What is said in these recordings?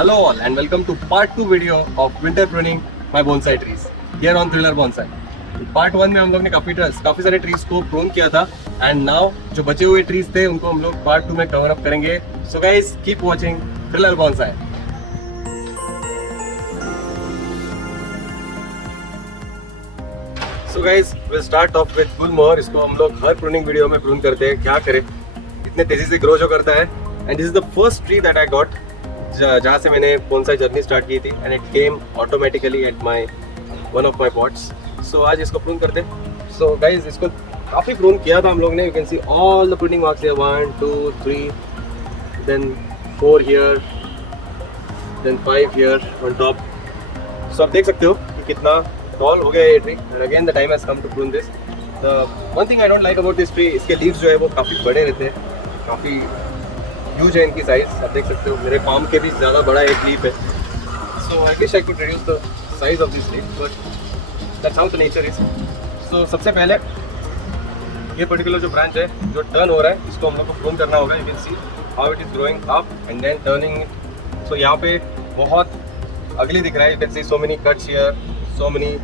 Hello all and welcome to part 2 video of winter pruning my bonsai trees here on Thriller Bonsai. Part 1 में हम लोग ने काफी सारे ट्रीज को प्रून किया था एंड नाउ जो बचे हुए ट्रीज थे उनको हम लोग पार्ट 2 में कवर अप करेंगे. So guys keep watching Thriller Bonsai. So guys will start off with gulmohar. इसको हम लोग हर प्रूनिंग वीडियो में प्रून करते हैं. क्या करें, इतने तेजी से ग्रो जो करता है. And this is the first tree that I got जहाँ से मैंने बोनसाई जर्नी स्टार्ट की थी and it came automatically at my one of my pots. So आज इसको प्रून करते हैं. सो गाइज इसको काफ़ी प्रून किया था हम लोग ने. You can see all the pruning marks here 1 2 3 then 4 here then 5 here on top. So आप देख सकते हो कि कितना टॉल हो गया ये tree. And again the time has come to prune this. The one thing I don't like about this tree, इसके लीव्स जो है वो काफ़ी बड़े रहते हैं, काफ़ी ह्यूज है इनकी साइज. आप देख सकते हो मेरे पाम के भी ज़्यादा बड़ा एक लीफ है. So I wish I could reduce the size of this leaf but that's how the nature is. So सबसे पहले ये पर्टिकुलर जो ब्रांच है जो टर्न हो रहा है इसको हम लोग को प्रून करना होगा. You can see how it is growing up and then turning. So यहाँ पे बहुत अगली दिख रहा है. You can see so many cuts here, so many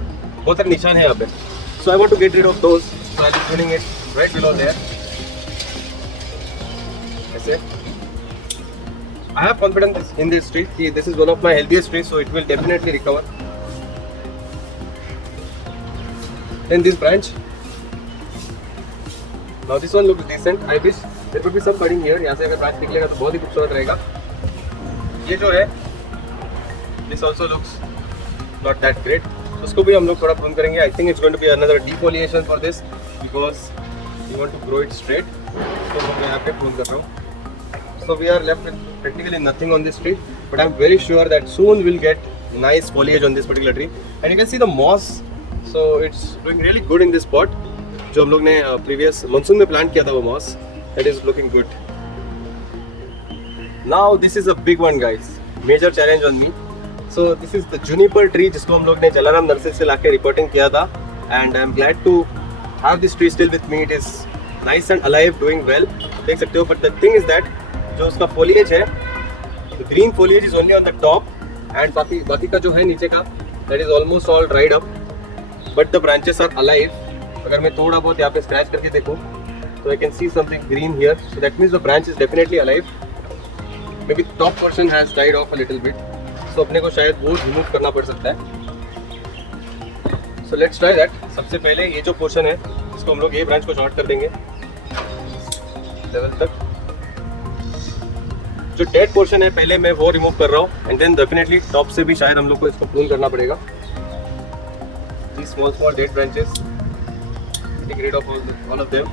बहुत सारे निशान है यहाँ पे. So I want to get rid of those. So I am pruning it right below there. ऐसे I have confidence in this tree. This is one of my healthiest trees, so it will definitely recover. Then this branch. Now this one looks decent. I wish there would be some budding here. यहाँ से अगर branch निकलेगा तो बहुत ही खूबसूरत रहेगा. ये जो है, this also looks not that great. तो उसको भी हम लोग थोड़ा prune करेंगे. I think it's going to be another defoliation for this because we want to grow it straight. तो मैं यहाँ पे prune कर रहा हूँ. So we are left with practically nothing on this tree, but I'm very sure that soon we'll get nice foliage on this particular tree. And you can see the moss, so it's doing really good in this pot. जो हम लोग ने previous monsoon में plant किया था वो moss, that is looking good. Now this is a big one guys, major challenge on me. So this is the juniper tree जिसको हम लोग ने जलाराम नर्सरी से लाके रिपोर्टिंग किया था, and I'm glad to have this tree still with me. It is nice and alive, doing well. देख सकते हो, but the thing is that जो उसका foliage है, the green foliage is only on the top and बाकी का जो है नीचे का that is almost all dried up, but the branches are alive. अगर मैं थोड़ा बहुत यहाँ पे scratch करके देखूँ तो I can see something green here, so that means the branch is definitely alive. Maybe top portion has died off a little bit, so अपने को शायद वो remove करना पड़ सकता है. So let's try that. सबसे पहले ये जो portion है इसको हम लोग ये branch को short कर देंगे लेवल तक. जो डेड पोर्शन है पहले मैं वो रिमूव कर रहा हूँ एंड देन डेफिनेटली टॉप से भी शायद हम लोग को इसको प्रून करना पड़ेगा. These small dead branches, getting rid of all of them.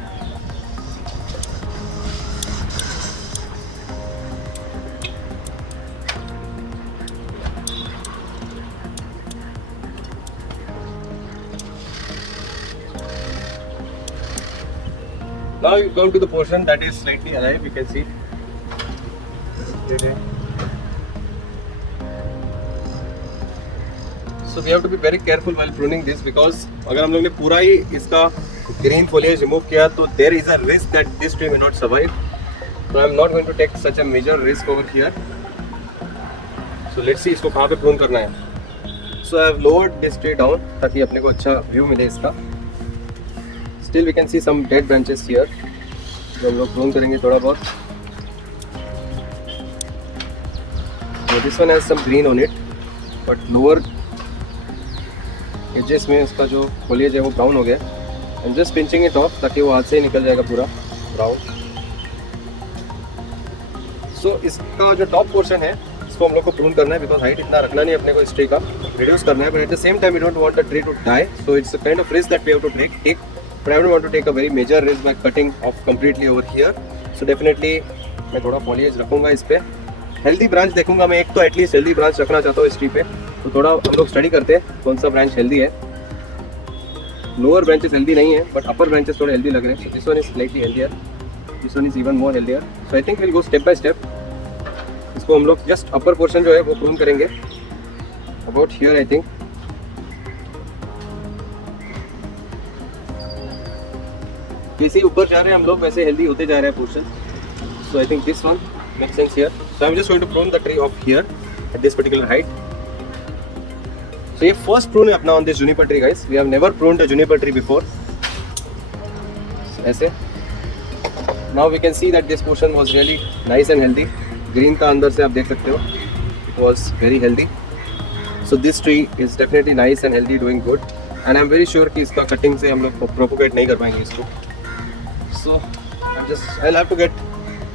Now you come to the portion that is slightly alive. You can see. So we have to be very careful while pruning this because अगर हम लोग ने पूरा ही इसका green foliage remove किया तो there is a risk that this tree may not survive. So I am not going to take such a major risk over here. So let's see इसको कहाँ पे prune करना है. So I have lowered this tree down ताकि अपने को अच्छा view मिले इसका. Still we can see some dead branches here. जो हम लोग prune करेंगे थोड़ा बहुत. So this one has some green on it, but lower edges में इसका जो foliage है वो brown हो गया. I'm just pinching it off ताकि वो हाथ से ही निकल जाएगा पूरा brown. So इसका जो top portion है इसको हम लोग को prune करना है because height इतना रखना नहीं अपने को इस tree का, reduce करना है. But at the same time we don't want the tree to die, so it's a kind of risk that we have to take. But I don't want to take a very major risk by cutting off completely over here. So definitely मैं थोड़ा foliage रखूँगा इस पे. Healthy branch देखूंगा मैं. एक तो at least healthy branch रखना चाहता हूँ इस ट्री पे. तो थोड़ा हम लोग स्टडी करते हैं कौन सा ब्रांच हेल्दी है. लोअर ब्रांचेस हेल्दी नहीं है बट अपर ब्रांचेस थोड़े हेल्दी लग रहे हैं. This one is slightly healthier, this one is even more healthier. So I think will go step by step. इसको हम लोग जस्ट अपर पोर्शन जो है वो प्रून करेंगे अबाउट हियर. आई थिंक जैसे ही ऊपर जा रहे हैं हम लोग वैसे हेल्दी होते जा रहे हैं portion. So I think this one makes sense here. So I'm just going to prune the tree off here at this particular height. So ये first prune है अपना on this juniper tree guys. We have never pruned a juniper tree before. So, ऐसे. Now we can see that this portion was really nice and healthy. Green का अंदर से आप देख सकते हो. It was very healthy. So this tree is definitely nice and healthy, doing good. And I'm very sure कि इसका cutting से हम लोग propagate नहीं कर पाएंगे इसको. So I'll have to get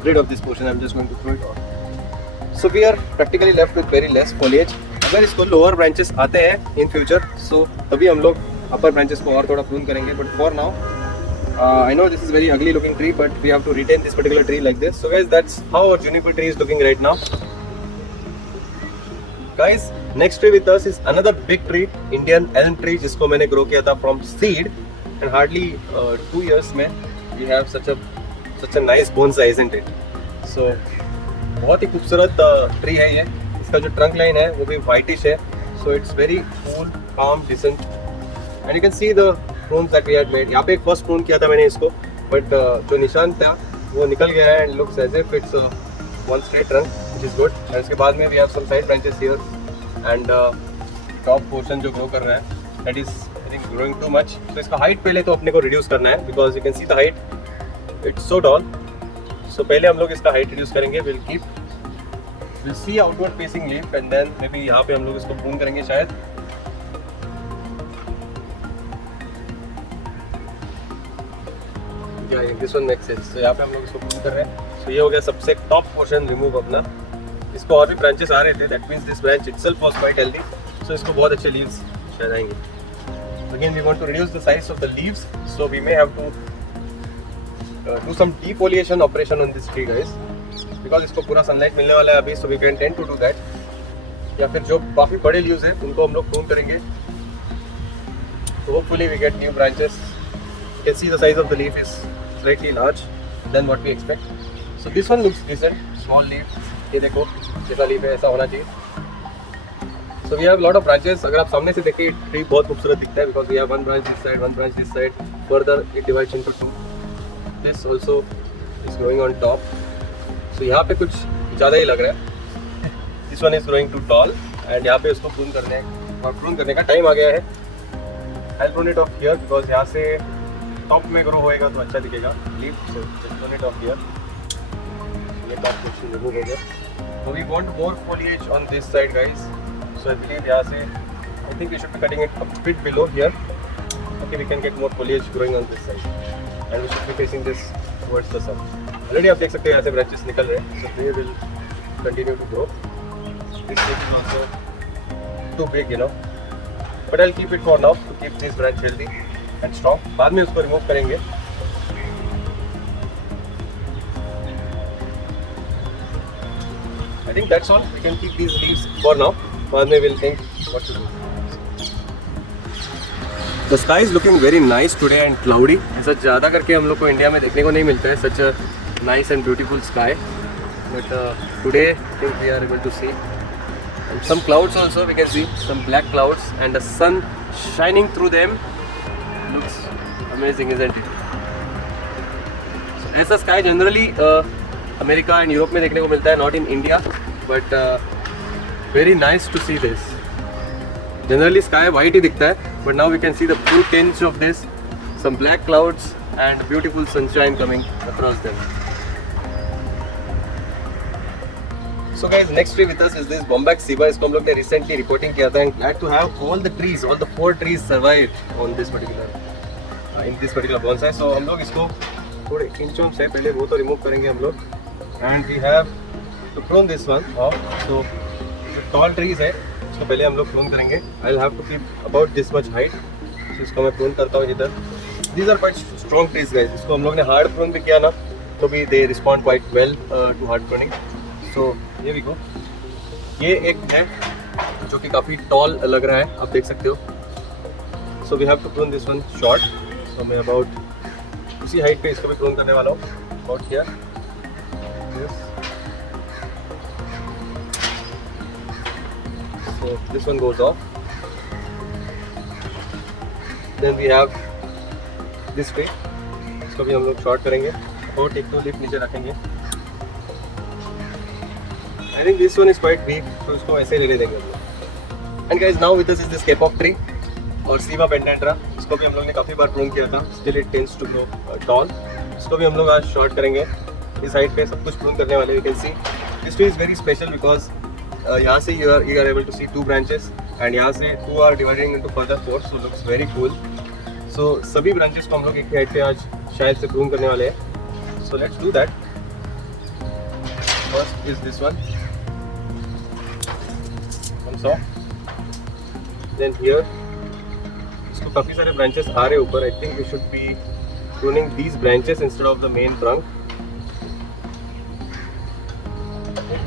rid of this portion. I'm just going to throw it off. So we are practically left with very less foliage. अगर इसको lower branches आते हैं in future, so तभी हम लोग upper branches को और थोड़ा prune करेंगे. But for now, I know this is very ugly looking tree, but we have to retain this particular tree like this. So guys, that's how our juniper tree is looking right now. Guys, next tree with us is another big tree, Indian elm tree, जिसको मैंने grow किया था from seed, and hardly 2 years में we have such a nice bonsai, isn't it? So बहुत ही खूबसूरत tree है ये. इसका जो ट्रंक लाइन है वो भी whitish है, so it's very cool, calm, decent, and you can see the prunes that we had made. यहाँ पे एक first prune किया था मैंने इसको, but जो निशान था वो निकल गया है and looks as if it's one straight trunk, which is good. and इसके बाद में we have some side branches here and top portion जो grow कर रहा है that is I think growing too much. So इसका height पहले तो अपने को reduce करना है because you can see the height, it's so tall. So पहले हम लोग इसका height reduce करेंगे. We'll see outward facing leaf and then maybe यहाँ पे हम लोग इसको prune करेंगे शायद. Yeah, this one makes sense. So यहाँ पे हम लोग इसको prune कर रहे हैं. So ये हो गया सबसे top portion remove अपना. इसको और भी branches आ रहे थे. That means this branch itself was quite healthy. So इसको बहुत अच्छे leaves शायद आएंगे. Again, we want to reduce the size of the leaves, so we may have to do some defoliation operation on this tree, guys. Because इसको पूरा sunlight मिलने वाला है अभी, so we can tend to do that. या फिर जो काफ़ी बड़े leaves हैं, उनको हम लोग prune करेंगे. So hopefully we get new branches. You can see the size of the leaf is slightly large than what we expect. So this one looks decent, small leaf. ये देखो, जैसा leaf है ऐसा होना चाहिए. So we have a lot of branches. अगर आप सामने से देखिए ट्री बहुत खूबसूरत दिखता है because we have one branch this side, one branch this side. Further it divides into two. This also is growing on top. So यहाँ पे कुछ ज़्यादा ही लग रहा है. This one is growing too tall and यहाँ पे उसको prune करने का टाइम आ गया है. I'll prune it off here because यहाँ से टॉप में ग्रो होएगा तो अच्छा दिखेगा. Leaf, so just prune it off here. ये top portion remove हो गया. So we want more foliage on this side, guys. So I believe यहाँ से I think we should be cutting it a bit below here. Okay, we can get more foliage growing on this side, and we should be facing this towards the sun. Already आप देख सकते हैं यहाँ से branches निकल रहे हैं. So they will continue to grow. This is also too big, you know. But I'll keep it for now to keep this branch healthy and strong. बाद में उसको remove करेंगे. I think that's all. We can keep these leaves for now. बाद में we'll think what to do. The sky is looking very nice today and cloudy. ऐसा ज़्यादा करके हम लोग को इंडिया में देखने को नहीं मिलता है such a nice and beautiful sky. But today I think we are able to see. And some clouds also we can see, some black clouds and the sun shining through them. Looks amazing, isn't it? So, ऐसा sky generally America and Europe में देखने को मिलता है, not in India. But very nice to see this. Generally sky white ही दिखता है, but now we can see the blue tinge of this, some black clouds and beautiful sunshine coming across them. So guys, next tree with us is this Bombax Ceiba. इसको हम लोग ने recently reporting किया था, and glad to have all the trees, all the 4 trees survived on this particular in this particular bonsai. So हम लोग इसको थोड़े इंचों से पहले वो तो remove करेंगे हम लोग, and we have to prune this one off. So जो tall trees है इसको पहले हम लोग prune करेंगे. I'll have to keep about this much height. So इसको मैं prune करता हूँ इधर. These are quite strong trees, guys. इसको हम लोग ने hard prune भी किया ना, तो भी they respond quite well to hard pruning. So here we go. ये एक है जो कि काफ़ी tall लग रहा है, आप देख सकते हो. So we have to prune this one short. So मैं about उसी height पे इसको भी prune करने वाला हूँ. About here. Yes. So this one goes off. Then we have this tree. इसको भी हम लोग short करेंगे. और एक दो leaf नीचे रखेंगे. I think this one is quite weak, तो इसको ऐसे ही लेने देंगे हम लोग. And guys now with us is this kapok tree और सीवा पेंडेंड्रा. इसको भी हम लोग ने काफ़ी बार प्रून किया था. Still it tends to grow tall. इसको भी हम लोग आज शॉर्ट करेंगे. इस हाइट पे सब कुछ प्रून करने वाले. You can see this tree is very special because यहाँ से you are able to see 2 branches and यहाँ से 2 are dividing into further 4, so looks very cool. So सभी ब्रांचेस को हम लोग एक ही हाइट पे आज शायद से प्रून करने वाले हैं. So let's do that. First is this one. So then here इसको काफ़ी सारे ब्रांचेस आ रहे ऊपर. I think we should be pruning these branches instead of the main trunk.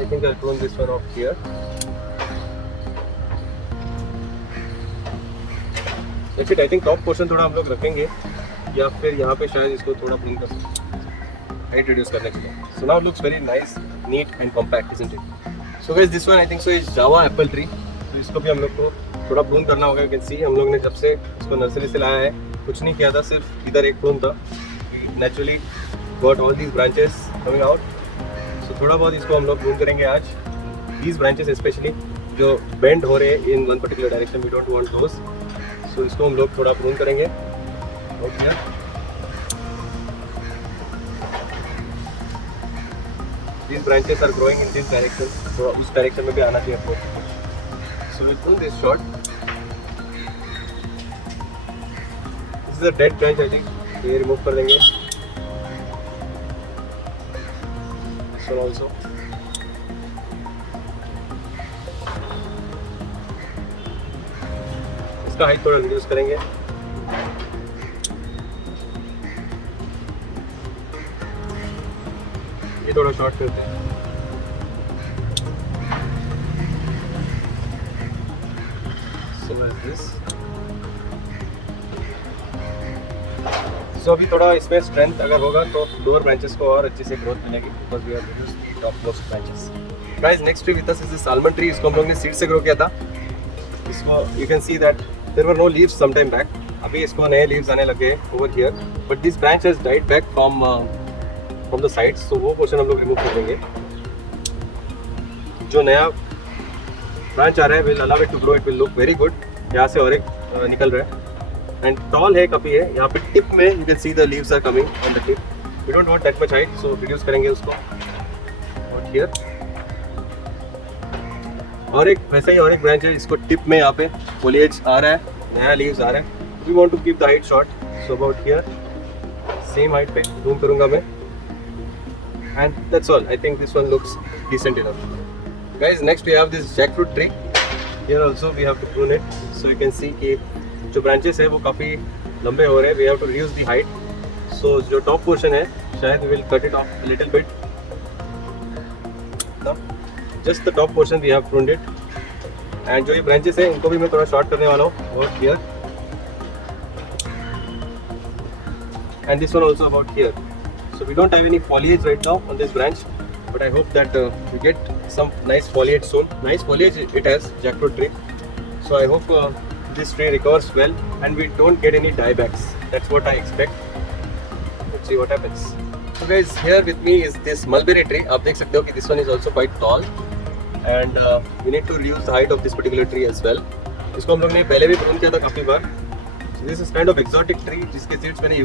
I think I'll prune this one off here. That's it. I think top portion थोड़ा हम लोग रखेंगे या फिर यहाँ पे शायद इसको थोड़ा prune कर सकते हैं height reduce करने के लिए. So now it looks very nice, neat and compact, isn't it? So guys, this one I think so is Java apple tree. तो इसको भी हम लोग को थोड़ा prune करना होगा. You can see हम लोग ने जब से इसको नर्सरी से लाया है कुछ नहीं किया था, सिर्फ इधर एक प्रून था. Naturally got all these branches coming out. So थोड़ा बहुत इसको हम लोग प्रून करेंगे आज. दीज ब्रांचेस स्पेशली जो बेंड हो रहे हैं in one particular direction, we don't want those. So इसको हम लोग थोड़ा प्रून करेंगे. Okay, these branches are growing in this direction. थोड़ा उस डायरेक्शन में भी आना चाहिए आपको. So we prune this short. This is a dead branch. I think ये रिमूव कर देंगे. So also इसका हाइट थोड़ा रिड्यूस करेंगे. ये थोड़ा शॉर्ट करते हैं. So like this. सो अभी थोड़ा इसमें स्ट्रेंथ अगर होगा तो लोअर ब्रांचेस को और अच्छे से ग्रोथ मिलेगी because we are reduce the top most branches. Guys next tree with us is this almond tree. इसको हम लोग ने सीड से ग्रो किया था. इसको you can see that there were no leaves some time back. अभी इसको नए लीव्स आने लगे over here, but this branch has died back from the sides. So वो पोर्शन हम लोग रिमूव कर देंगे. जो नया ब्रांच आ रहा है will allow it to grow. It will look very good. यहाँ से और एक निकल रहा है एंड टॉल है काफ़ी है. यहाँ पे टिप में you can see the leaves are coming on the tip. We don't want that much height, so reduce करेंगे उसको. और हियर और एक वैसा ही और एक ब्रांच है. इसको टिप में यहाँ पे फॉलिएज आ रहा है, नया लीव्स आ रहा है. We want to keep the height short. So about here same height पे जूम करूँगा मैं and that's all. I think this one looks decent enough. Guys next we have this jackfruit tree. Here also we have to prune it. So you can see कि जो branches है वो काफ़ी लंबे हो रहे हैं. We have to reduce the height. So जो टॉप पोर्शन है शायद we will cut it off little bit. Just the top portion we have pruned it. And जो ये ब्रांचेस है इनको भी मैं थोड़ा शॉर्ट करने वाला हूँ. About here and this one also about here. So we don't have any foliage right now on this branch, but I hope that we get some nice foliage soon. Nice foliage it has, jackfruit tree. So I hope this tree recovers well and we don't get any diebacks. That's what I expect. Let's see what happens. So guys, here with me is this mulberry tree. आप देख सकते हो कि this one is also quite tall and we need to reduce the height of this particular tree as well. इसको हम लोग ने पहले भी prune किया था काफ़ी बार. So this is kind of exotic tree जिसके seeds मैंने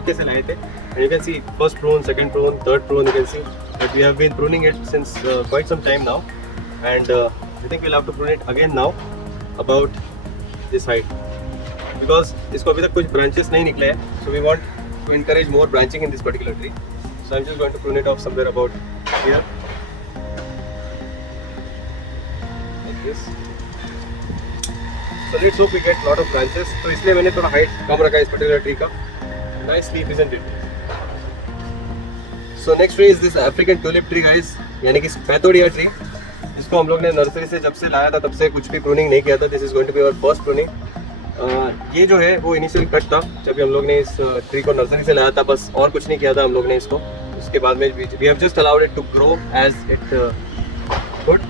UK से लाए थे. And you can see first prune, second prune, third prune. You can see that we have been pruning it since quite some time now, and I think we'll have to prune it again now about this height because इसको अभी तक कुछ branches नहीं निकले हैं. So we want to encourage more branching in this particular tree. So I'm just going to prune it off somewhere about here, like this. So let's hope we get lot of branches. तो इसलिए मैंने थोड़ा height कम रखा है इस particular tree का. Nice leaf, isn't it? So next tree is this African tulip tree, guys. यानी कि पैथोडिया ट्री. इसको हम लोग ने नर्सरी से जब से लाया था तब से कुछ भी प्रूनिंग नहीं किया था. This is going to be our first pruning. ये जो है वो इनिशियल कट था जब हम लोग ने इस ट्री को नर्सरी से लाया था. बस और कुछ नहीं किया था हम लोग ने इसको. उसके बाद में we have just allowed it to grow as it good.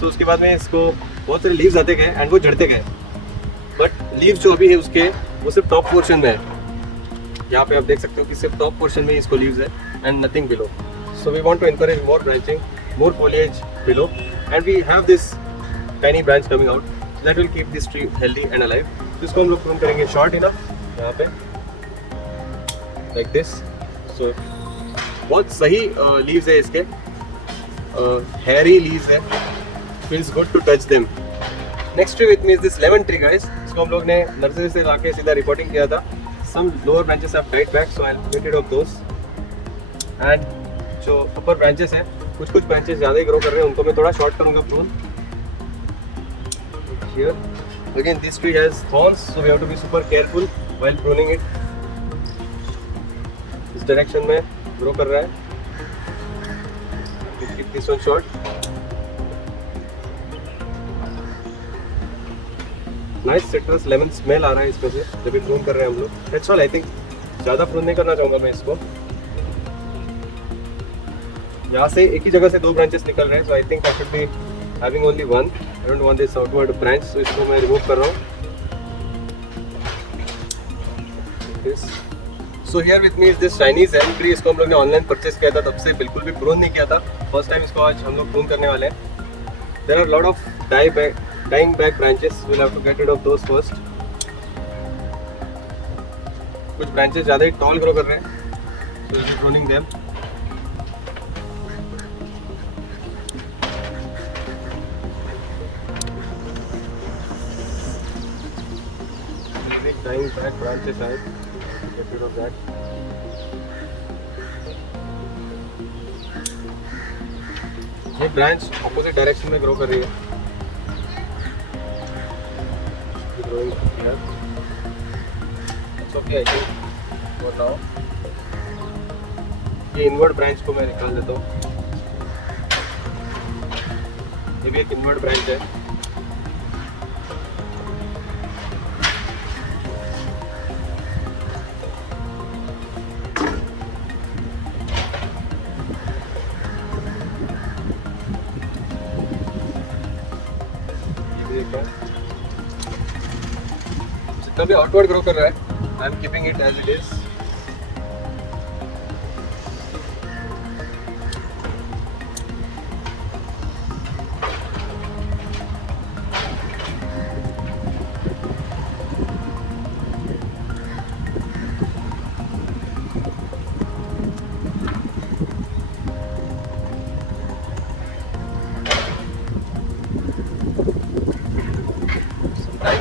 So उसके बाद में इसको बहुत सारे लीव्स आते गए एंड वो झड़ते गए. बट लीव्स जो अभी है उसके वो सिर्फ टॉप पोर्शन में है. यहाँ पे आप देख सकते हो कि सिर्फ टॉप पोर्शन में इसको लीव्स है and nothing below. So we want to encourage more branching, more foliage below, and we have this tiny branch coming out that will keep this tree healthy and alive. तो इसको हम लोग prune करेंगे short enough यहाँ पे like this. So बहुत सही leaves है इसके, hairy leaves है, feels good to touch them. Next tree with me is this lemon tree, guys. इसको हम लोग ने नर्सरी से लाके सीधा रिपोर्टिंग किया था. Some lower branches have died back, so I'll get rid of those. And जो upper branches हैं, कुछ branches ज़्यादा ही grow कर रहे हैं, उनको मैं थोड़ा short करूँगा prune. Here, again this tree has thorns, so we have to be super careful while pruning it. इस direction में grow कर रहा है. We'll keep this one short. Nice citrus lemon smell आ रहा है इसमें से जब भी प्रून कर रहे हैं हम लोग. That's all. आई थिंक ज़्यादा प्रून नहीं करना चाहूँगा मैं इसको. यहाँ से एक ही जगह से 2 ब्रांचेस निकल रहे हैं, so I think I should be having only one. I don't want this outward branch, so इसको मैं रिमूव कर रहा हूँ. So here with me is this Chinese elm tree. इसको हम लोग ने ऑनलाइन परचेस किया था, तब से बिल्कुल भी प्रून नहीं किया था. फर्स्ट टाइम इसको आज हम लोग प्रून करने वाले हैं. There are lot of dying back branches. We'll have to get rid of those first. कुछ branches ज़्यादा ही tall grow कर रहे हैं, so we'll be pruning them. Big dying back branches out. Get rid of that. ये branch opposite direction में grow कर रही है. Growing here. It's okay, I think for now. ये इनवर्ड ब्रांच को मैं निकाल देता हूँ. ये भी एक इनवर्ड ब्रांच है. जितना भी आउटवर्ड ग्रो कर रहा है, I am keeping it as it is.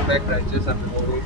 Back branches I'm removing.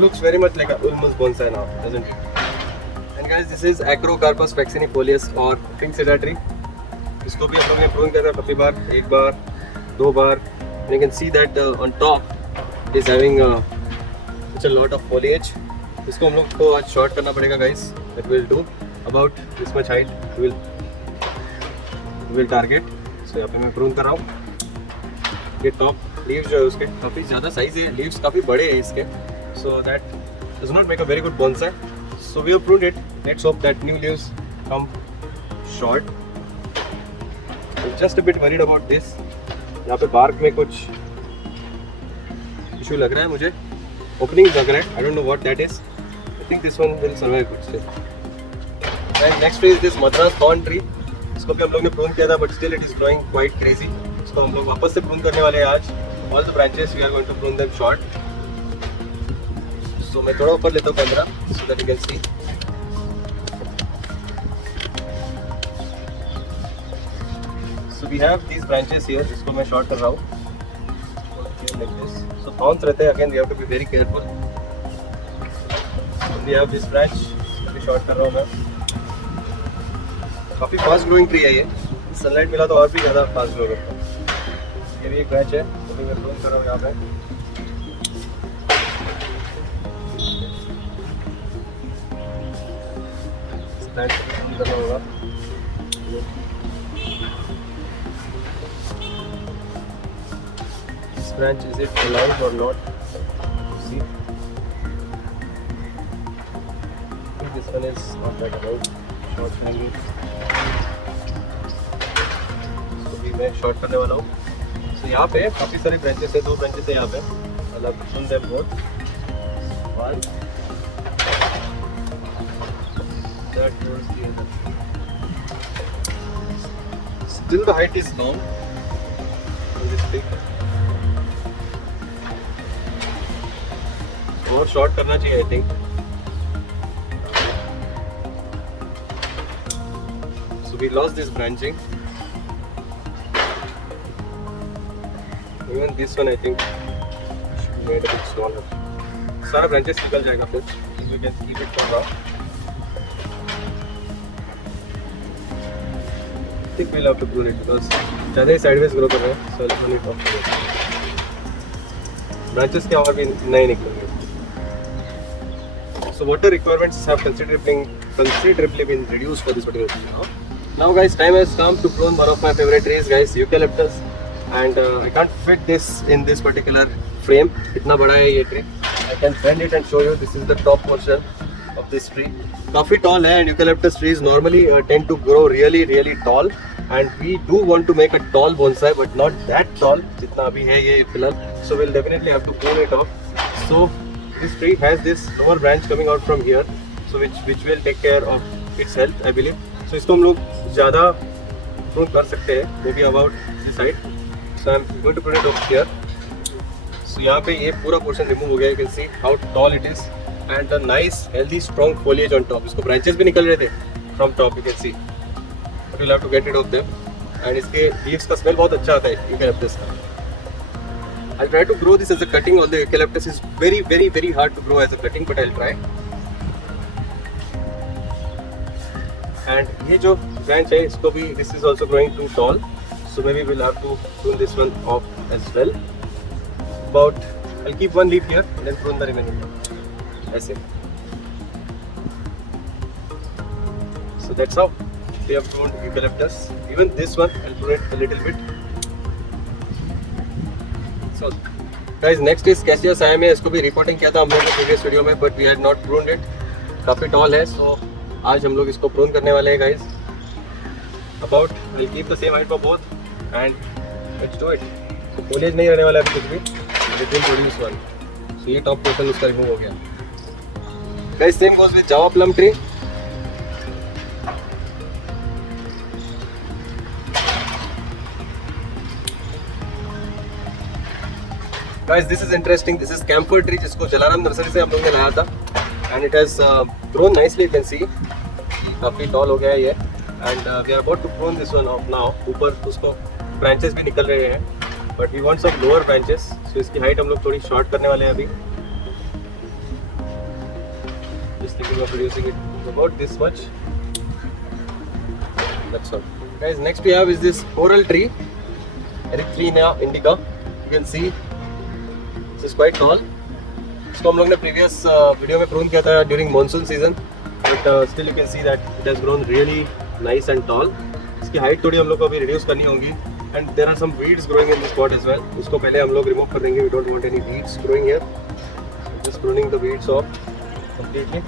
Looks very much like a Ulmus bonsai now, doesn't it? And guys, this is Acrocarpus vacciniifolius or pink cedar tree. इसको भी हम लोग ने prune किया था काफी बार, एक बार, 2 बार. And you can see that on top it is having such a lot of foliage. इसको हम लोग को आज short करना पड़ेगा guys. That will do about this much height. We will target. So यहाँ पे मैं prune कर रहा हूँ. ये top leaves जो है उसके काफी ज़्यादा size है, leaves काफी बड़े हैं इसके. So that does not make a very good bonsai. So we have pruned it. Let's hope that new leaves come short. I'm just a bit worried about this. यहाँ पे bark में कुछ issue लग रहा है मुझे. Opening लग रहा है. I don't know what that is. I think this one will survive good still. And next tree is this Madras thorn tree. इसको भी हम लोग ने prune किया था, but still it is growing quite crazy. इसको हम लोग वापस से prune करने वाले हैं आज. All the branches we are going to prune them short. So मैं थोड़ा ऊपर लेता हूँ camera so that you can see. So we have these branches here. इसको मैं short कर रहा हूँ. Okay, like this. So thorns रहते हैं. Again we have to be very careful. We have this branch, अभी शॉर्ट कर रहा हूँ मैं। काफ़ी फास्ट ग्रोइंग ट्री है ये, सनलाइट मिला तो और भी ज़्यादा फास्ट ग्रो करता है। ये भी एक ब्रांच है, अभी मैं प्रून कर रहा हूँ यहाँ पे। इस ब्रांच को प्रून करना होगा। This branch, is it alive or not? See, I think this one is not that alive. Short hanging. So भी मैं शॉर्ट करने वाला हूँ। So यहाँ पे काफ़ी सारे ब्रांचेस है, 2 ब्रांचेस है यहाँ पे। मतलब सुन them both. One. That goes the other. Still the height is long. This big. और शॉर्ट करना चाहिए I think. So we lost this branching, even this one I think made a bit smaller. सारा branches निकल जाएगा फिर, we can keep it for now. I think we will have to prune it because ज़्यादा ही sideways grow कर रहे हैं। So let's prune it off. Branches के और भी नए निकलेंगे। So water requirements have considerably been reduced for this particular tree now. Now guys, time has come to prune one of my favorite trees guys, eucalyptus, and I can't fit this in this particular frame. इतना बड़ा है ये tree. I can bend it and show you. This is the top portion of this tree. काफी tall है, and eucalyptus trees normally tend to grow really tall, and we do want to make a tall bonsai, but not that tall जितना अभी है ये फिलहाल. So we'll definitely have to prune it off. So this tree has this lower branch coming out from here, so which will take care of its health, I believe. So इसको हम लोग ज़्यादा prune कर सकते हैं, maybe about this side. So I'm going to prune it over here. So यहाँ पे ये पूरा portion remove हो गया, you can see how tall it is, and a nice healthy strong foliage on top. इसको branches भी निकल रहे थे from top, you can see. But we'll have to get rid of them. And इसके leaves का smell बहुत अच्छा आता है eucalyptus का. I'll try to grow this as a cutting, although eucalyptus is very hard to grow as a cutting, but I'll try. And ये जो branch है इसको भी, this is also growing too tall, so maybe we'll have to prune this one off as well. I'll keep one leaf here and then prune the remaining one. ऐसे. So that's how we have pruned eucalyptus. Even this one I'll prune it a little bit. So guys, next is cassia साया में, इसको भी reporting किया था हम लोगों ने प्रीवियस वीडियो में, but we had not pruned it. काफ़ी टॉल है, सो आज हम लोग इसको प्रून करने वाले हैं guys. About will keep the same height for both and let's do it. Foliage नहीं रहने वाला है कुछ भी, इट विल प्रोड्यूस वन। सो ये टॉप पोर्शन उसका रिमूव हो गया guys. Same goes with Java plum tree. Guys, this is interesting. This is camphor tree जिसको जलाराम नर्सरी से हम लोगों ने लाया था, and it has grown nicely. You can see काफी tall हो गया है ये, and we are about to prune this one off now. ऊपर उसको branches भी निकल रहे हैं, but we want some lower branches. So इसकी height हम लोग थोड़ी short करने वाले हैं अभी. Just thinking of reducing it about this much. That's all. Guys, next we have is this coral tree, Erythrina indica. You can see this is quite tall. इसको हम लोग ने previous वीडियो में prune किया था during monsoon season, but still you can see that it has grown really nice and tall. इसकी height थोड़ी हम लोग को अभी reduce करनी होगी, and there are some weeds growing in this spot as well. उसको पहले हम लोग remove कर देंगे. We don't want any weeds growing here. I'm just pruning the weeds off completely.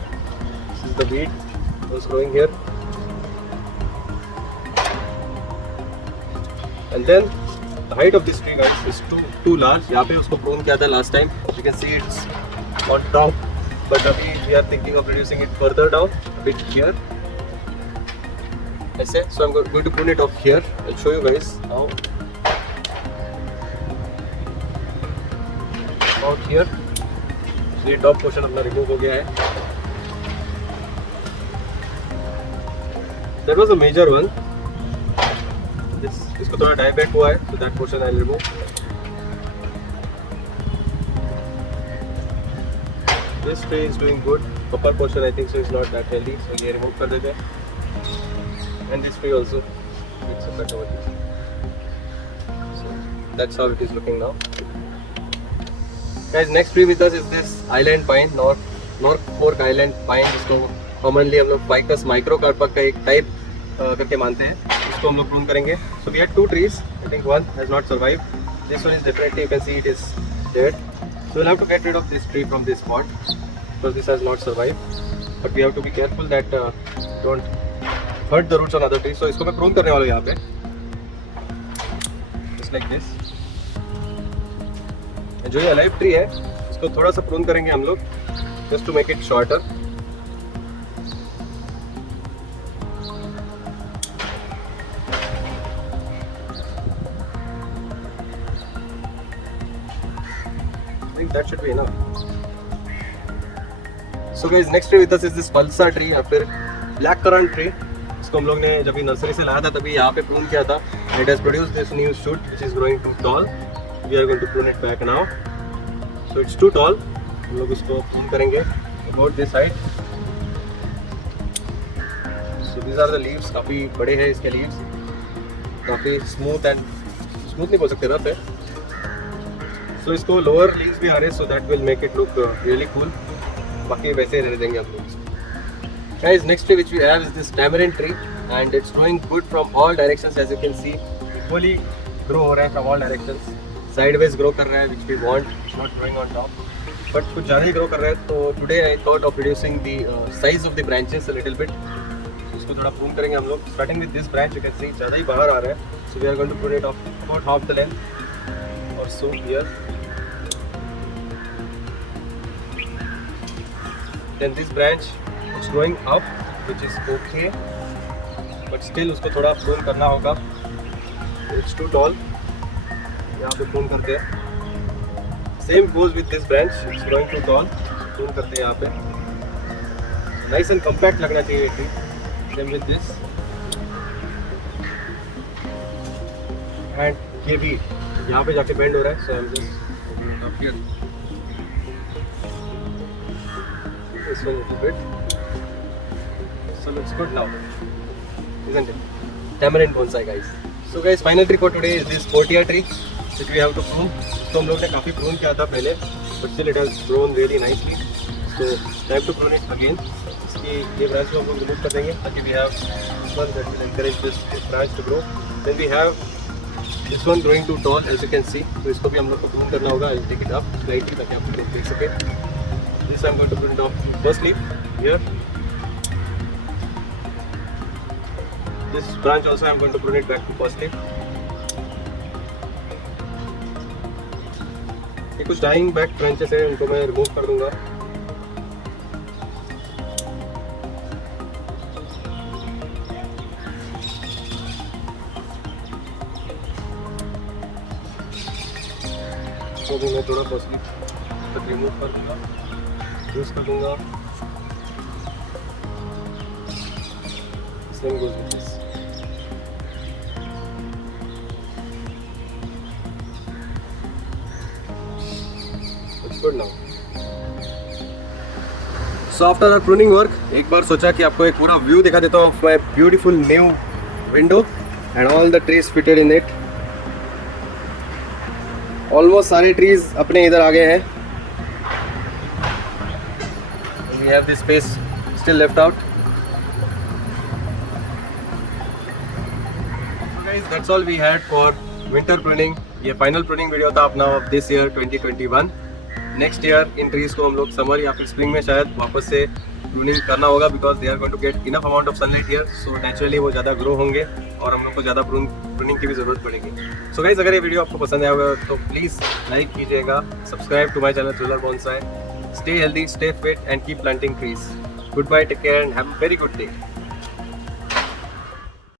This is the weed that was growing here, and then the height of this tree guys is too large. यहाँ पे उसको prune किया था last time. You can see it's on top, but अभी we are thinking of reducing it further down a bit here. ऐसे, so I'm going to prune it off here. I'll show you guys how. Out here. So ये top portion अपना remove हो गया है. That was a major one. इसको थोड़ा die back हुआ है, so that portion I'll remove. This tree is doing good. upper portion I think so is not that healthy, so ये remove कर देते हैं. And this tree also, it's a cut over here. So that's how it is looking now. Guys, next tree with us is this island pine, North Fork Island pine, जिसको commonly हम लोग Ficus microcarpa का एक type करके मानते हैं. इसको हम लोग prune करेंगे. So we had 2 trees. I think one has not survived. This one is definitely, you can see it is dead. So we'll have to get rid of this tree from this spot because this has not survived. But we have to be careful that don't hurt the roots on other trees. So इसको मैं prune करने वाला हूँ यहाँ पे. Just like this. जो ये alive tree है, इसको थोड़ा सा prune करेंगे हम लोग, just to make it shorter. I think that should be enough. So guys, next tree with us is this Pulsar tree या फिर Black Currant tree. इसको हम लोग ने जब भी नर्सरी से लाया था तभी यहाँ पे prune किया था. It has produced this new shoot which is growing too tall. We are going to prune it back now. So it's too tall. हम लोग इसको prune करेंगे about this height. So these are the leaves. काफ़ी बड़े हैं इसके leaves. काफ़ी smooth नहीं बोल सकते, rough है. So इसको lower leaves भी आ रहे हैं, so that will make it look really cool. बाकी वैसे ही रहने देंगे हम लोग. Guys, next tree which we have is this tamarind tree and it's growing good from all directions, as you can see. Equally grow हो रहा है from all directions. Sideways grow कर रहा है, which we want. It's not growing on top, but कुछ ज़्यादा ही grow कर रहा है. तो today I thought of reducing the size of the branches a little bit. इसको थोड़ा prune करेंगे हम लोग. Starting with this branch, you can see ज़्यादा ही बाहर आ रहा है. So we are going to prune it off about half the length or so here. Then this branch is growing up, which is okay, but still उसको थोड़ा prune करना होगा. It's too tall. यहाँ पे prune करते हैं. Same goes with this branch. It's growing too tall. Prune करते हैं यहाँ पे. Nice and compact लगना चाहिए ये tree. Same with this. And ये भी यहाँ पे जाके bend हो रहा है. So I'm just putting it up here. This one a little bit. So looks good now, isn't it? Tamarind bonsai, guys. So guys, final tree for today is this Portia tree which we have to prune. तो हम लोग ने काफ़ी prune किया था पहले, but still it has grown really nicely. So time to prune it again. इसकी ये branch को हम लोग remove कर देंगे ताकि we have one that will encourage this branch to grow. Then we have this one growing too tall, as you can see. तो इसको भी हम लोग को prune करना होगा. I'll take it up slightly ताकि आप लोग देख सकें. This I'm going to prune it off first leaf here. This branch also I'm going to prune it back to first leaf. ये कुछ dying back branches हैं, उनको मैं remove कर दूंगा. तो भी मैं थोड़ा first leaf तक remove कर दूंगा. यूज़ कर दूंगा. Same goes with this. It's good now. So after our pruning work, एक बार सोचा कि आपको एक पूरा व्यू दिखा देता हूँ of my beautiful new window and all the trees fitted in it. Almost सारे trees अपने इधर आ गए हैं. We have this space still left out. So guys, that's all we had for winter pruning. ये final pruning video था अपना of this year 2021. Next year in trees को हम लोग summer या फिर spring में शायद वापस से pruning करना होगा because they are going to get enough amount of sunlight here. So naturally वो ज़्यादा grow होंगे और हम लोग को ज़्यादा pruning की भी ज़रूरत पड़ेगी. So guys, अगर ये वीडियो आपको पसंद आया होगा तो प्लीज़ लाइक कीजिएगा, subscribe to my channel thriller bonsai. Stay healthy, stay fit and keep planting trees. Goodbye, take care and have a very good day.